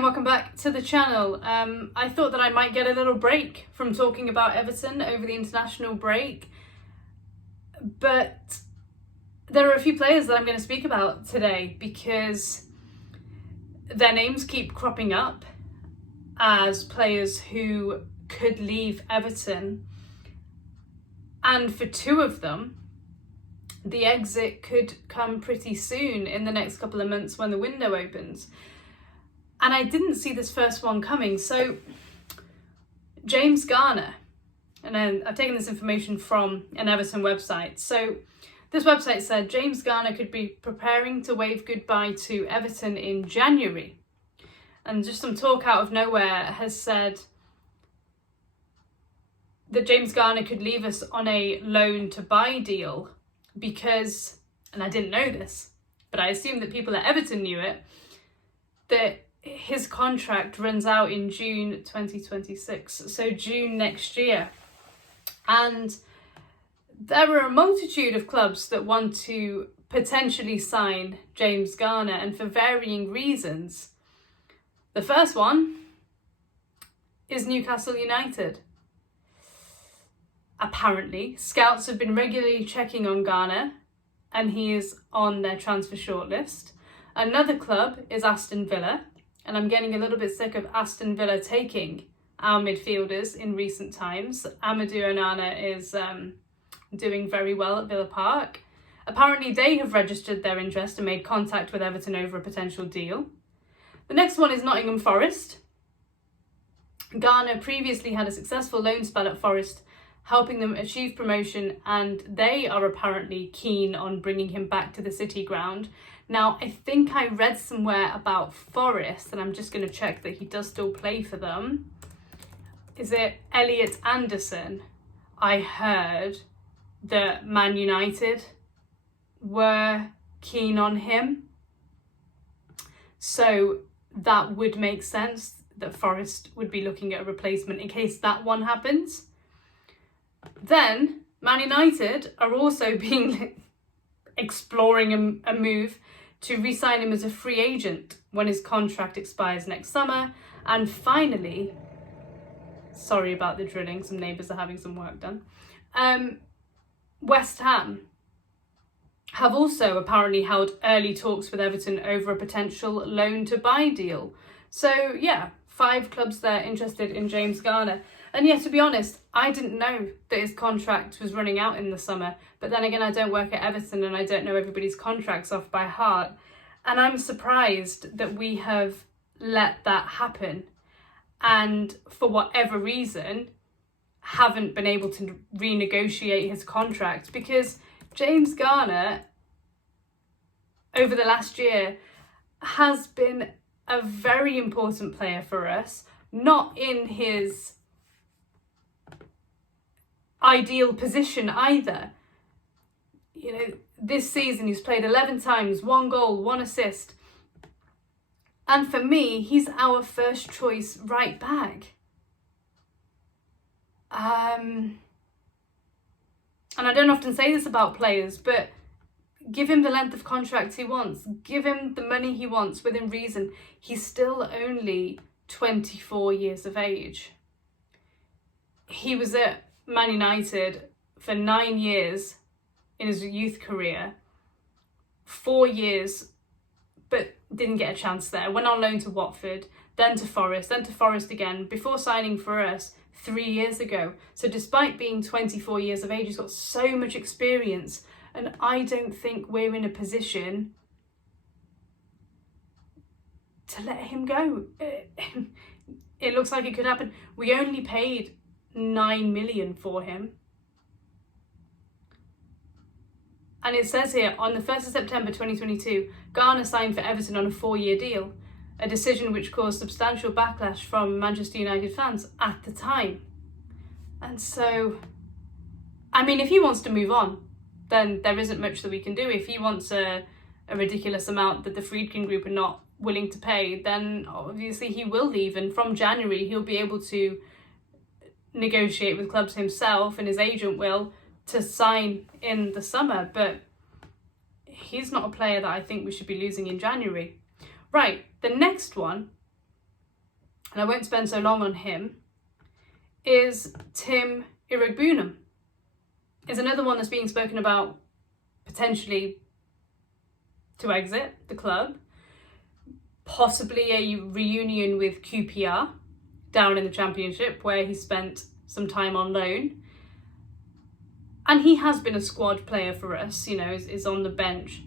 and welcome back to the channel. I thought that I might get a little break from talking about Everton over the international break, but there are a few players that I'm going to speak about today because their names keep cropping up as players who could leave Everton, and for two of them the exit could come pretty soon in the next couple of months when the window opens. And I didn't see this first one coming. So James Garner, and then I've taken this information from an Everton website. So this website said James Garner could be preparing to wave goodbye to Everton in January. And just some talk out of nowhere has said that James Garner could leave us on a loan to buy deal because, and I didn't know this, but I assume that people at Everton knew it, that his contract runs out in June 2026, so June next year. And there are a multitude of clubs that want to potentially sign James Garner, and for varying reasons. The first one is Newcastle United. Apparently, scouts have been regularly checking on Garner, and he is on their transfer shortlist. Another club is Aston Villa, and I'm getting a little bit sick of Aston Villa taking our midfielders in recent times. Amadou Onana is doing very well at Villa Park. Apparently they have registered their interest and made contact with Everton over a potential deal. The next one is Nottingham Forest. Garner previously had a successful loan spell at Forest, helping them achieve promotion, and they are apparently keen on bringing him back to the City ground. Now, I think I read somewhere about Forest, and I'm just going to check that he does still play for them. Is it Elliot Anderson? I heard that Man United were keen on him. So that would make sense that Forest would be looking at a replacement in case that one happens. Then Man United are also exploring a move to re-sign him as a free agent when his contract expires next summer. And finally, sorry about the drilling, some neighbours are having some work done. West Ham have also apparently held early talks with Everton over a potential loan to buy deal. So yeah, 5 clubs there interested in James Garner. And yeah, to be honest, I didn't know that his contract was running out in the summer. But then again, I don't work at Everton and I don't know everybody's contracts off by heart. And I'm surprised that we have let that happen. And for whatever reason, haven't been able to renegotiate his contract, because James Garner, over the last year, has been a very important player for us, not in his ideal position either. You know, this season he's played 11 times, 1 goal, 1 assist. And for me, he's our first choice right back. And I don't often say this about players, but give him the length of contract he wants. Give him the money he wants within reason. He's still only 24 years of age. He was at Man United for 9 years in his youth career, 4 years, but didn't get a chance there. Went on loan to Watford, then to Forest again, before signing for us 3 years ago. So despite being 24 years of age, he's got so much experience, and I don't think we're in a position to let him go. It looks like it could happen. We only paid 9 million for him. And it says here, on the 1st of September 2022, Garner signed for Everton on a 4-year deal, a decision which caused substantial backlash from Manchester United fans at the time. And so, I mean, if he wants to move on, then there isn't much that we can do. If he wants a ridiculous amount that the Friedkin Group are not willing to pay, then obviously he will leave. And from January, he'll be able to negotiate with clubs himself, and his agent will, to sign in the summer. But he's not a player that I think we should be losing in January. Right, the next one and I won't spend so long on him, is Tim Iroegbunam. Is another one that's being spoken about potentially to exit the club, possibly a reunion with QPR down in the Championship where he spent some time on loan. And he has been a squad player for us, you know, is on the bench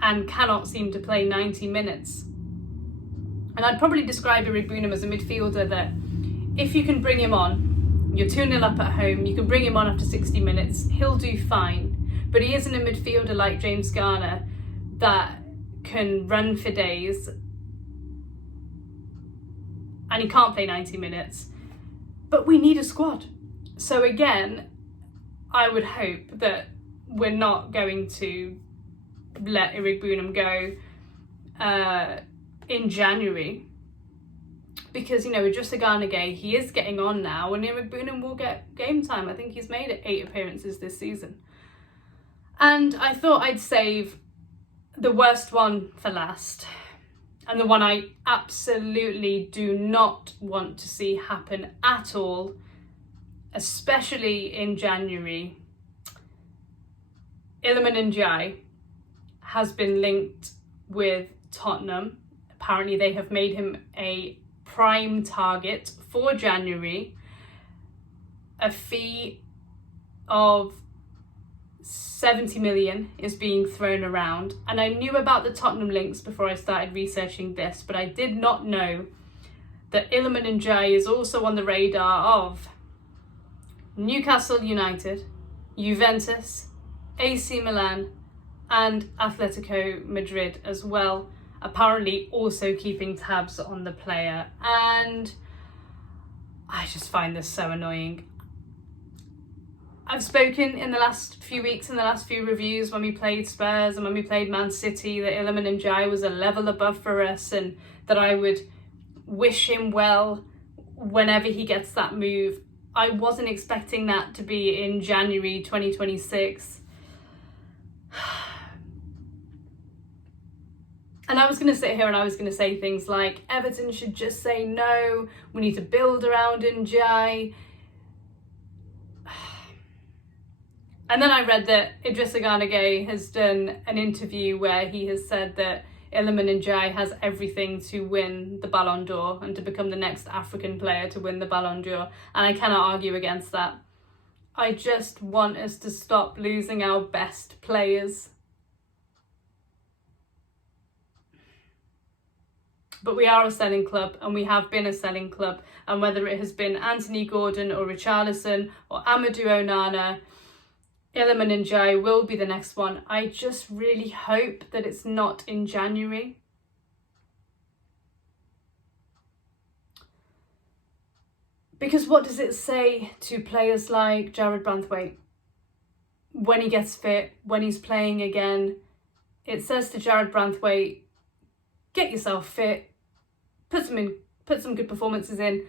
and cannot seem to play 90 minutes. And I'd probably describe Iroegbunam as a midfielder that if you can bring him on, you're 2-0 up at home, you can bring him on after 60 minutes, he'll do fine. But he isn't a midfielder like James Garner that can run for days and he can't play 90 minutes. But we need a squad. So again, I would hope that we're not going to let Iroegbunam go in January, because, you know, with just Garner, he is getting on now, and Iroegbunam will get game time. I think he's made 8 appearances this season. And I thought I'd save the worst one for last, and the one I absolutely do not want to see happen at all, especially in January. Iliman Ndiaye has been linked with Tottenham. Apparently they have made him a prime target for January. A fee of 70 million is being thrown around. And I knew about the Tottenham links before I started researching this, but I did not know that Iliman Ndiaye is also on the radar of Newcastle United, Juventus, AC Milan and Atletico Madrid as well, apparently also keeping tabs on the player. And I just find this so annoying. I've spoken in the last few weeks, in the last few reviews, when we played Spurs and when we played Man City, that Iliman Ndiaye was a level above for us and that I would wish him well whenever he gets that move. I wasn't expecting that to be in January 2026. And I was going to sit here and I was going to say things like, Everton should just say no, we need to build around Ndiaye. And then I read that Garner has done an interview where he has said that Iliman Ndiaye has everything to win the Ballon d'Or and to become the next African player to win the Ballon d'Or. And I cannot argue against that. I just want us to stop losing our best players. But we are a selling club, and we have been a selling club. And whether it has been Anthony Gordon or Richarlison or Amadou Onana, Iliman Ndiaye will be the next one. I just really hope that it's not in January. Because what does it say to players like Jarrad Branthwaite when he gets fit, when he's playing again? It says to Jarrad Branthwaite, get yourself fit, put some good performances in,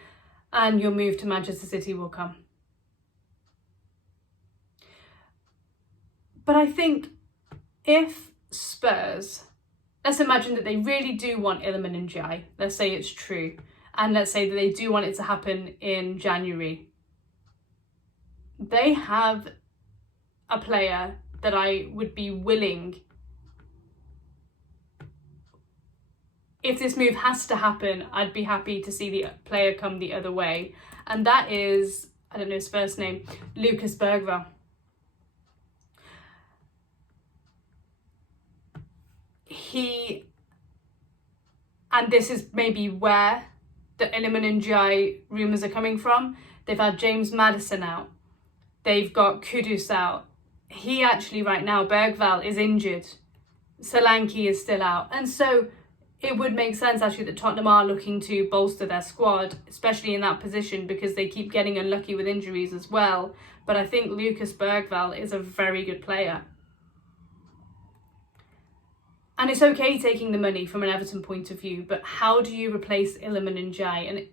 and your move to Manchester City will come. But I think if Spurs, let's imagine that they really do want Iliman Ndiaye, let's say it's true, and let's say that they do want it to happen in January. They have a player that I would be willing, if this move has to happen, I'd be happy to see the player come the other way. And that is, I don't know his first name, Lucas Bergvall. And this is maybe where the Iliman Ndiaye rumours are coming from. They've had James Maddison out. They've got Kudus out. He actually right now, Bergvall, is injured. Solanke is still out. And so it would make sense actually that Tottenham are looking to bolster their squad, especially in that position, because they keep getting unlucky with injuries as well. But I think Lucas Bergvall is a very good player. And it's okay taking the money from an Everton point of view, but how do you replace Iliman Ndiaye? And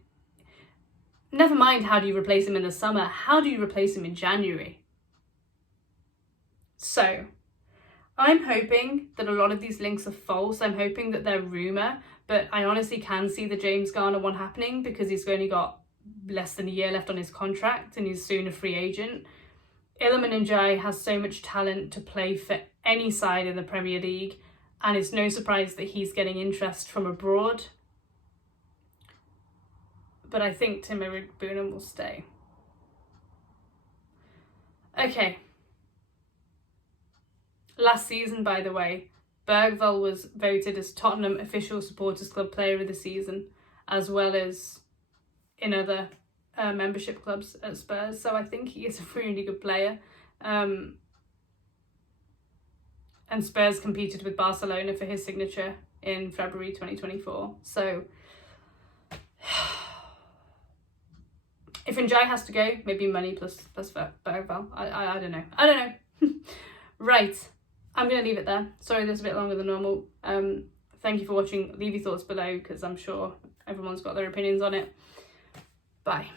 never mind how do you replace him in the summer, how do you replace him in January? So, I'm hoping that a lot of these links are false. I'm hoping that they're rumour, but I honestly can see the James Garner one happening because he's only got less than a year left on his contract and he's soon a free agent. Iliman Ndiaye has so much talent to play for any side in the Premier League, and it's no surprise that he's getting interest from abroad. But I think Tim Iroegbunam will stay. Okay. Last season, by the way, Bergvall was voted as Tottenham Official Supporters Club Player of the Season, as well as in other membership clubs at Spurs. So I think he is a really good player. And Spurs competed with Barcelona for his signature in February 2024. So if Ndiaye has to go, maybe money plus Bergvall. I don't know. Right. I'm going to leave it there. Sorry this is a bit longer than normal. Thank you for watching. Leave your thoughts below because I'm sure everyone's got their opinions on it. Bye.